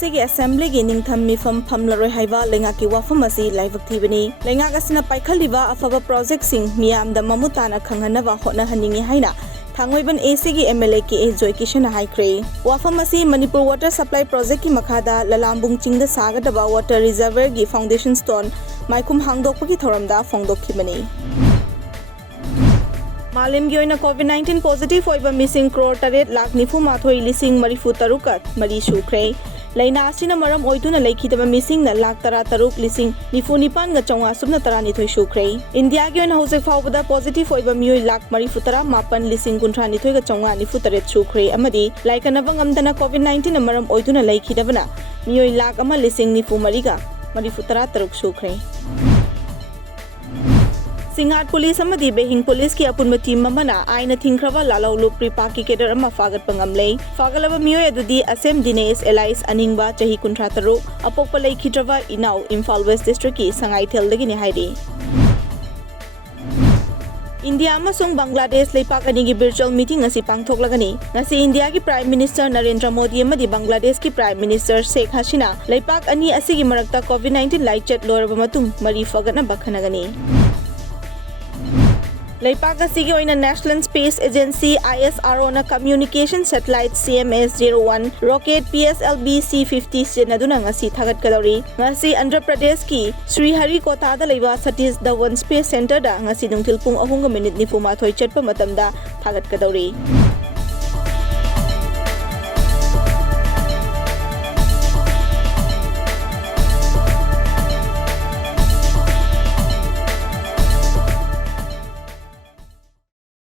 ASC की assembly की निंगथम मिफम फमलरोय हाइबा लेंगा की वाफम असी लाइवक थीबनी लेंगा गसना पाइखलिबा अफबा प्रोजेक्ट सिंग मियाम द ममुताना खंगनबा होना हनिंगी हाइना थांगोइबन ASC की MLA की जोय किशन हाइक्रे वाफम असी मणिपुर वाटर सप्लाई प्रोजेक्ट की मखादा ललामबुंग चिंगदा सागदबा वाटर रिजर्वर की फाउंडेशन स्टोन माइकुम हांगदोकपगी थोरमदा फोंगदोखिबनी मालेम की ओइना कोविड-19 पॉजिटिव होइबा मिसिंग करोड़ 8,94,000 मरी सुख्रे लेना असिना मरम ओइतुना लेखिदबा मिसिंग न 13,93,000 सुबना 12 सुख्रे इंडिया की ओइना हौजे फावबदा पॉजिटिव होइबा मियोय 13,39,000 सुख्रे अमदी लाइकनबंग अमदना कोविड-19 मरम ओइतुना लेखिदबना मियोय 1,93,000 सुख्रे सिंगाट पुलिस अमदी बेहिंग पुलिस की अपुन टीम अमना आइना थिंख्रवा लालौ लुप्री पाकी केडर अमा फागत पंगमले फागलबा मियोय अदुदी असेम दिनेश एलाइस अनिंगबा चही 53 अपोक्पा लेखिद्रवा इनाउ इम्फाल वेस्ट डिस्ट्रिक्ट की संगाइथेलदगिनि हाइरी इंडिया अमसुंग बांग्लादेश लेपाक अनी की वर्चुअल मीटिंग असी पांगथोकलगनी ngasi इंडिया की प्राइम मिनिस्टर नरेंद्र मोदी अमदी बांग्लादेश की प्राइम मिनिस्टर शेख हसीना लेपाक अनी असी की मरक्ता कोविड-19 लाइचेट लोरबा मतुंग मरी फगना बखनगनी लेपाक असिगी ओइना नेशनल स्पेस एजेंसी ISRO ना communication satellite CMS-01 rocket PSLV C-50 सिनदुना ngasi थागतकदौरी ngasi आंध्र प्रदेश की श्रीहरिकोटादा लेबा सतीश धवन स्पेस सेंटर दा ngasi नुंथिल पुंग 3:24 चटपा मतमदा थागतकदौरी।